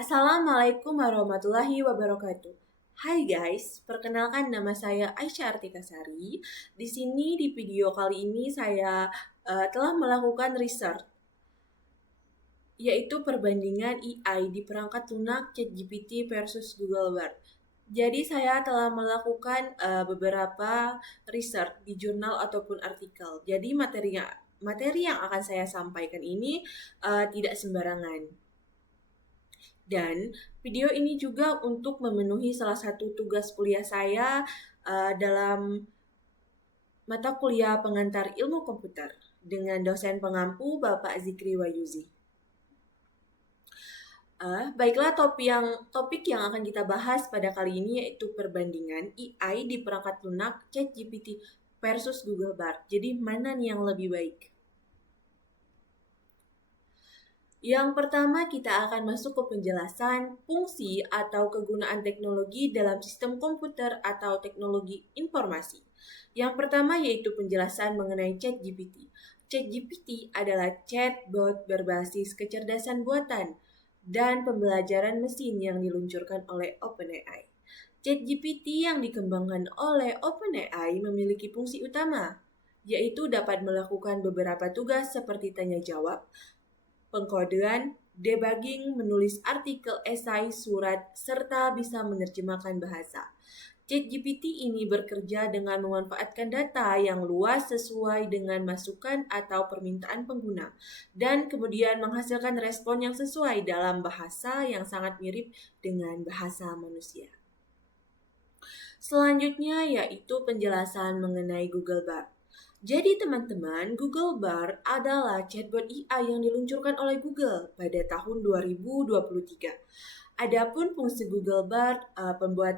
Assalamualaikum warahmatullahi wabarakatuh. Hai guys, perkenalkan nama saya Aisyah Artika Sari. Di sini di video kali ini saya telah melakukan research yaitu perbandingan AI di perangkat lunak ChatGPT versus Google Bard. Jadi saya telah melakukan beberapa research di jurnal ataupun artikel. Jadi materi yang akan saya sampaikan ini tidak sembarangan. Dan video ini juga untuk memenuhi salah satu tugas kuliah saya dalam mata kuliah pengantar ilmu komputer dengan dosen pengampu Bapak Zikri Wayuzi. Baiklah, topik yang akan kita bahas pada kali ini yaitu perbandingan AI di perangkat lunak ChatGPT versus Google Bard. Jadi mana nih yang lebih baik? Yang pertama, kita akan masuk ke penjelasan fungsi atau kegunaan teknologi dalam sistem komputer atau teknologi informasi. Yang pertama yaitu penjelasan mengenai ChatGPT. ChatGPT adalah chatbot berbasis kecerdasan buatan dan pembelajaran mesin yang diluncurkan oleh OpenAI. ChatGPT yang dikembangkan oleh OpenAI memiliki fungsi utama, yaitu dapat melakukan beberapa tugas seperti tanya jawab, pengkodean, debugging, menulis artikel, esai, surat, serta bisa menerjemahkan bahasa. ChatGPT ini bekerja dengan memanfaatkan data yang luas sesuai dengan masukan atau permintaan pengguna, dan kemudian menghasilkan respon yang sesuai dalam bahasa yang sangat mirip dengan bahasa manusia. Selanjutnya yaitu penjelasan mengenai Google Bard. Jadi teman-teman, Google Bard adalah chatbot AI yang diluncurkan oleh Google pada tahun 2023. Adapun fungsi Google Bard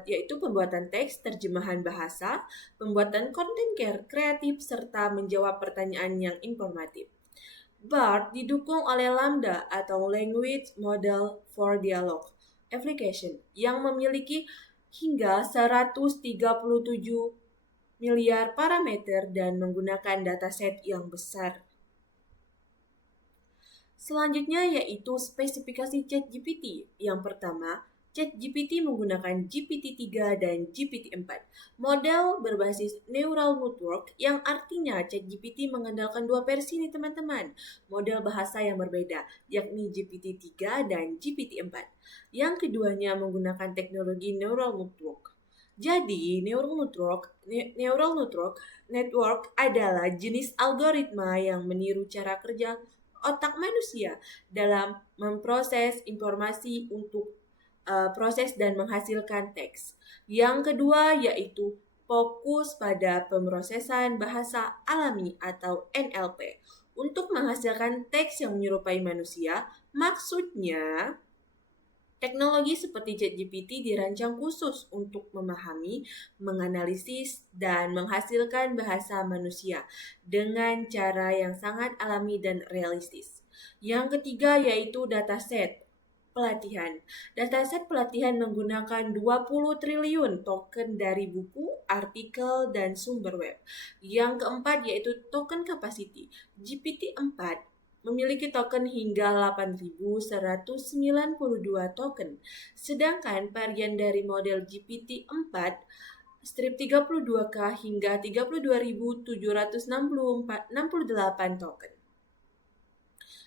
yaitu pembuatan teks, terjemahan bahasa, pembuatan konten kreatif, serta menjawab pertanyaan yang informatif. Bard didukung oleh Lambda atau Language Model for Dialogue Application yang memiliki hingga 137 miliar parameter dan menggunakan dataset yang besar. Selanjutnya yaitu spesifikasi ChatGPT. Yang pertama, ChatGPT menggunakan GPT-3 dan GPT-4, model berbasis neural network yang artinya ChatGPT mengandalkan dua versi nih teman-teman, model bahasa yang berbeda, yakni GPT-3 dan GPT-4. Yang keduanya menggunakan teknologi neural network. Jadi, neural network adalah jenis algoritma yang meniru cara kerja otak manusia dalam memproses informasi untuk proses dan menghasilkan teks. Yang kedua yaitu fokus pada pemrosesan bahasa alami atau NLP untuk menghasilkan teks yang menyerupai manusia. Maksudnya, teknologi seperti ChatGPT dirancang khusus untuk memahami, menganalisis, dan menghasilkan bahasa manusia dengan cara yang sangat alami dan realistis. Yang ketiga yaitu dataset pelatihan. Dataset pelatihan menggunakan 20 triliun token dari buku, artikel, dan sumber web. Yang keempat yaitu token capacity. GPT-4 memiliki token hingga 8.192 token. Sedangkan varian dari model GPT-4 strip 32K hingga 32.768 token.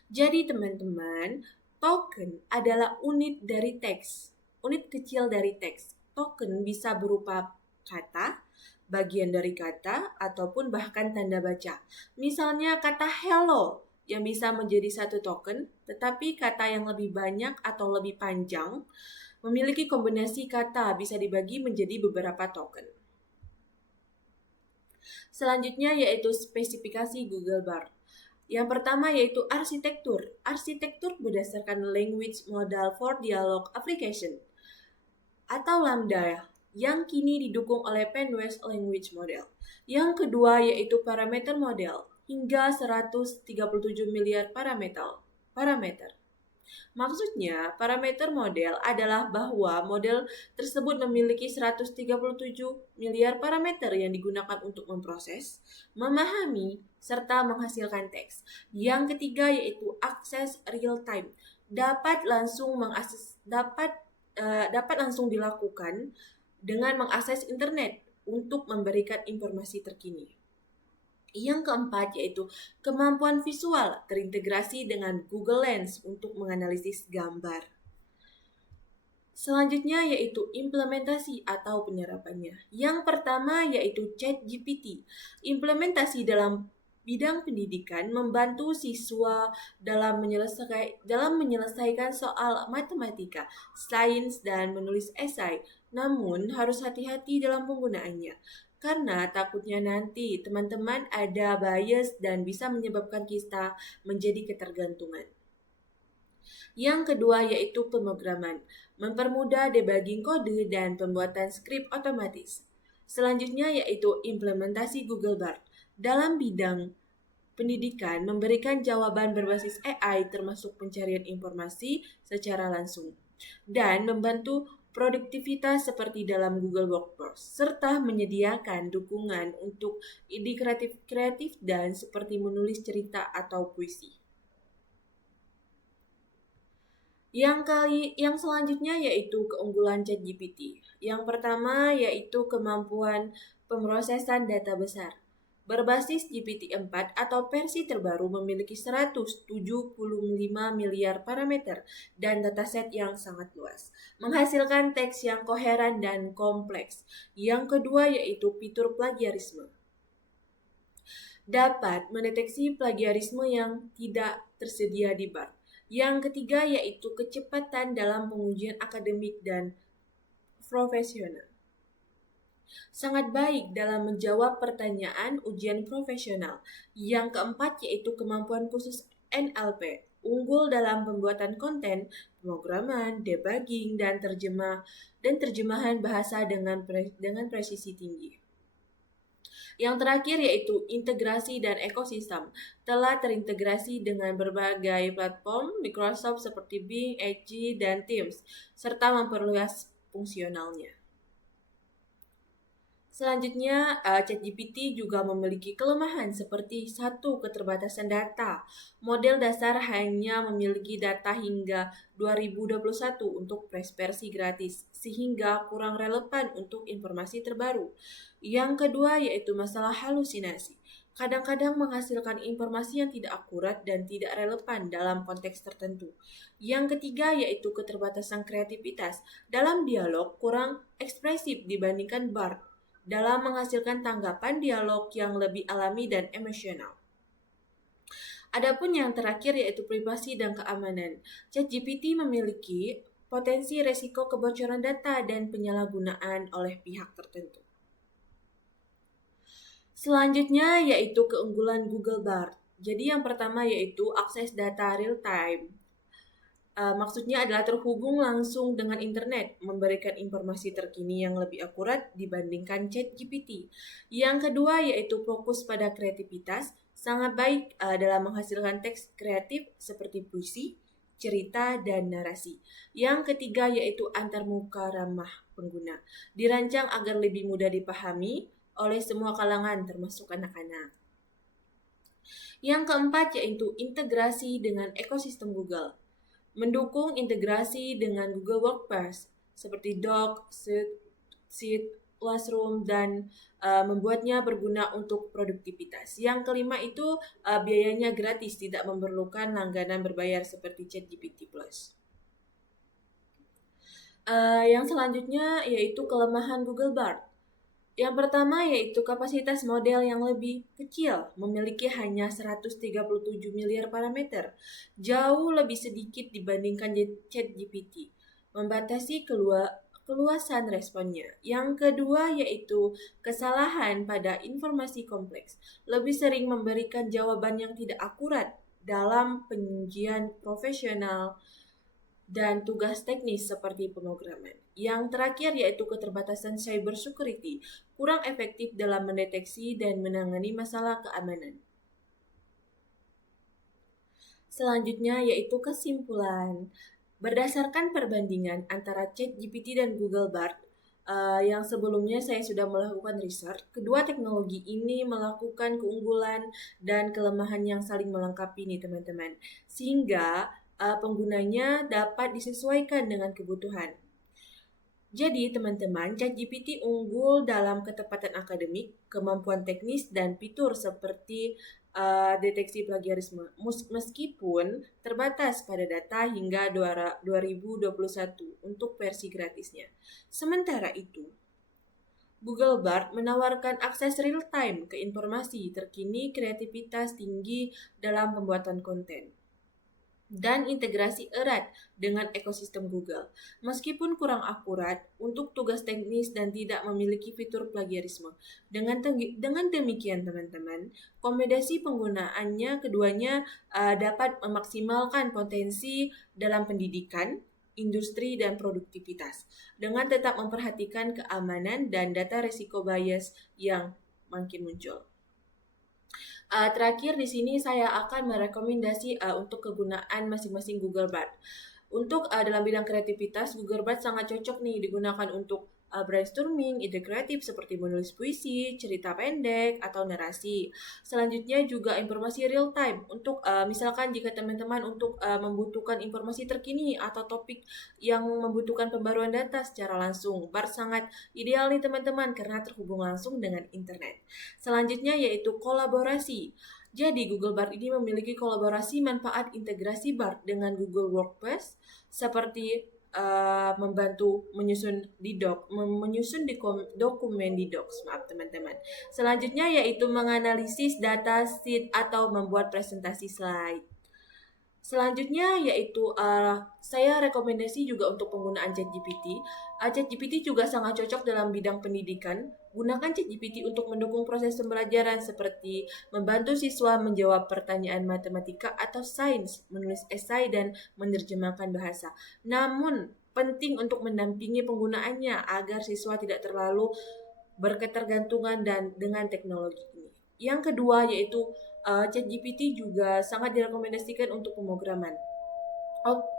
Jadi teman-teman, token adalah unit dari teks, unit kecil dari teks. Token bisa berupa kata, bagian dari kata, ataupun bahkan tanda baca. Misalnya kata hello yang bisa menjadi satu token, tetapi kata yang lebih banyak atau lebih panjang memiliki kombinasi kata bisa dibagi menjadi beberapa token. Selanjutnya yaitu spesifikasi Google Bard. Yang pertama yaitu arsitektur. Arsitektur berdasarkan Language Model for Dialogue Application atau Lambda yang kini didukung oleh Penguest Language Model. Yang kedua yaitu parameter model hingga 137 miliar parameter. Maksudnya, parameter model adalah bahwa model tersebut memiliki 137 miliar parameter yang digunakan untuk memproses, memahami, serta menghasilkan teks. Yang ketiga yaitu akses real time. dapat langsung dilakukan dengan mengakses internet untuk memberikan informasi terkini. Yang keempat yaitu kemampuan visual terintegrasi dengan Google Lens untuk menganalisis gambar. Selanjutnya yaitu implementasi atau penyerapannya. Yang pertama yaitu ChatGPT. Implementasi dalam bidang pendidikan membantu siswa dalam menyelesaikan soal matematika, sains, dan menulis esai. Namun harus hati-hati dalam penggunaannya. Karena takutnya nanti teman-teman ada bias dan bisa menyebabkan kita menjadi ketergantungan. Yang kedua yaitu pemrograman, mempermudah debugging kode dan pembuatan skrip otomatis. Selanjutnya yaitu implementasi Google Bard. Dalam bidang pendidikan memberikan jawaban berbasis AI termasuk pencarian informasi secara langsung dan membantu produktivitas seperti dalam Google Workforce serta menyediakan dukungan untuk ide kreatif dan seperti menulis cerita atau puisi. Yang selanjutnya yaitu keunggulan ChatGPT. Yang pertama yaitu kemampuan pemrosesan data besar. Berbasis GPT-4 atau versi terbaru memiliki 175 miliar parameter dan dataset yang sangat luas, menghasilkan teks yang koheren dan kompleks. Yang kedua yaitu fitur plagiarisme. Dapat mendeteksi plagiarisme yang tidak tersedia di Bard. Yang ketiga yaitu kecepatan dalam pengujian akademik dan profesional. Sangat baik dalam menjawab pertanyaan ujian profesional. Yang keempat yaitu kemampuan khusus NLP. Unggul dalam pembuatan konten, pemrograman, debugging, dan terjemahan bahasa dengan presisi tinggi. Yang terakhir yaitu integrasi dan ekosistem. Telah terintegrasi dengan berbagai platform Microsoft seperti Bing, Edge, dan Teams, serta memperluas fungsionalnya. Selanjutnya, ChatGPT juga memiliki kelemahan seperti satu, keterbatasan data. Model dasar hanya memiliki data hingga 2021 untuk versi gratis, sehingga kurang relevan untuk informasi terbaru. Yang kedua yaitu masalah halusinasi. Kadang-kadang menghasilkan informasi yang tidak akurat dan tidak relevan dalam konteks tertentu. Yang ketiga yaitu keterbatasan kreativitas. Dalam dialog kurang ekspresif dibandingkan Bard dalam menghasilkan tanggapan dialog yang lebih alami dan emosional. Adapun yang terakhir yaitu privasi dan keamanan. ChatGPT memiliki potensi resiko kebocoran data dan penyalahgunaan oleh pihak tertentu. Selanjutnya yaitu keunggulan Google Bard. Jadi yang pertama yaitu akses data real time. Maksudnya adalah terhubung langsung dengan internet, memberikan informasi terkini yang lebih akurat dibandingkan ChatGPT. Yang kedua yaitu fokus pada kreativitas, sangat baik dalam menghasilkan teks kreatif seperti puisi, cerita, dan narasi. Yang ketiga yaitu antarmuka ramah pengguna, dirancang agar lebih mudah dipahami oleh semua kalangan termasuk anak-anak. Yang keempat yaitu integrasi dengan ekosistem Google. Mendukung integrasi dengan Google Workspace seperti Doc, Sheet, Classroom, dan membuatnya berguna untuk produktivitas. Yang kelima itu biayanya gratis, tidak memerlukan langganan berbayar seperti ChatGPT Plus. Yang selanjutnya yaitu kelemahan Google Bard. Yang pertama yaitu kapasitas model yang lebih kecil, memiliki hanya 137 miliar parameter, jauh lebih sedikit dibandingkan ChatGPT, membatasi keluasan responnya. Yang kedua yaitu kesalahan pada informasi kompleks, lebih sering memberikan jawaban yang tidak akurat dalam pengujian profesional dan tugas teknis seperti pemrograman. Yang terakhir yaitu keterbatasan cybersecurity, kurang efektif dalam mendeteksi dan menangani masalah keamanan. Selanjutnya yaitu kesimpulan. Berdasarkan perbandingan antara ChatGPT dan Google Bard, yang sebelumnya saya sudah melakukan research, kedua teknologi ini melakukan keunggulan dan kelemahan yang saling melengkapi nih teman-teman. Sehingga penggunanya dapat disesuaikan dengan kebutuhan. Jadi, teman-teman, ChatGPT unggul dalam ketepatan akademik, kemampuan teknis, dan fitur seperti deteksi plagiarisme. Meskipun terbatas pada data hingga 2021 untuk versi gratisnya. Sementara itu, Google Bard menawarkan akses real-time ke informasi terkini, kreativitas tinggi dalam pembuatan konten, dan integrasi erat dengan ekosistem Google. Meskipun kurang akurat untuk tugas teknis dan tidak memiliki fitur plagiarisme. Dengan demikian, teman-teman, kombinasi penggunaannya keduanya dapat memaksimalkan potensi dalam pendidikan, industri, dan produktivitas dengan tetap memperhatikan keamanan dan data risiko bias yang makin muncul. Terakhir di sini saya akan merekomendasi untuk kegunaan masing-masing Google Bard. Untuk dalam bidang kreativitas, Google Bard sangat cocok nih digunakan untuk brainstorming, ide kreatif seperti menulis puisi, cerita pendek, atau narasi. Selanjutnya juga informasi real time untuk misalkan jika teman-teman untuk membutuhkan informasi terkini atau topik yang membutuhkan pembaruan data secara langsung. Bard sangat ideal nih teman-teman karena terhubung langsung dengan internet. Selanjutnya yaitu kolaborasi. Jadi Google Bard ini memiliki kolaborasi manfaat integrasi Bard dengan Google Workspace seperti membantu menyusun dokumen di Docs, maaf teman-teman. Selanjutnya yaitu menganalisis data sheet atau membuat presentasi slide. Selanjutnya yaitu saya rekomendasi juga untuk penggunaan ChatGPT. ChatGPT juga sangat cocok dalam bidang pendidikan. Gunakan ChatGPT untuk mendukung proses pembelajaran seperti membantu siswa menjawab pertanyaan matematika atau sains, menulis esai, dan menerjemahkan bahasa. Namun, penting untuk mendampingi penggunaannya agar siswa tidak terlalu berketergantungan dengan teknologi ini. Yang kedua yaitu ChatGPT juga sangat direkomendasikan untuk pemrograman.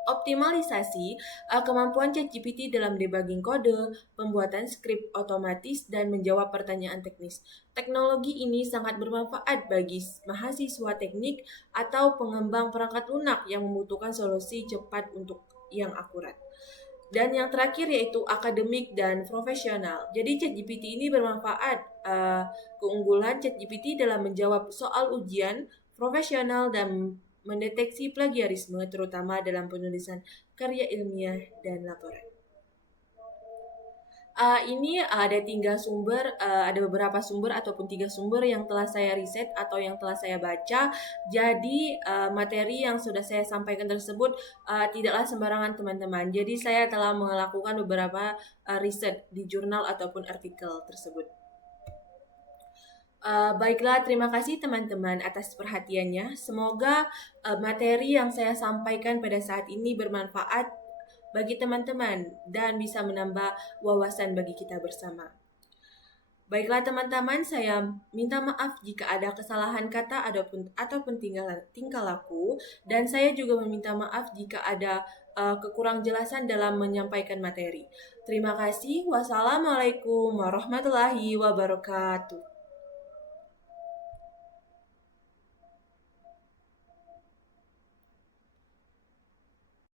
Optimalisasi kemampuan ChatGPT dalam debugging kode, pembuatan skrip otomatis, dan menjawab pertanyaan teknis. Teknologi ini sangat bermanfaat bagi mahasiswa teknik atau pengembang perangkat lunak yang membutuhkan solusi cepat untuk yang akurat. Dan yang terakhir yaitu akademik dan profesional. Jadi ChatGPT ini bermanfaat. Keunggulan ChatGPT dalam menjawab soal ujian profesional dan mendeteksi plagiarisme terutama dalam penulisan karya ilmiah dan laporan. Ini ada beberapa sumber ataupun 3 sumber yang telah saya riset atau yang telah saya baca. Jadi materi yang sudah saya sampaikan tersebut tidaklah sembarangan teman-teman. Jadi saya telah melakukan beberapa riset di jurnal ataupun artikel tersebut. Baiklah, terima kasih teman-teman atas perhatiannya. Semoga materi yang saya sampaikan pada saat ini bermanfaat bagi teman-teman dan bisa menambah wawasan bagi kita bersama. Baiklah teman-teman, saya minta maaf jika ada kesalahan kata ataupun tingkah laku, dan saya juga meminta maaf jika ada kekurang jelasan dalam menyampaikan materi. Terima kasih. Wassalamualaikum warahmatullahi wabarakatuh.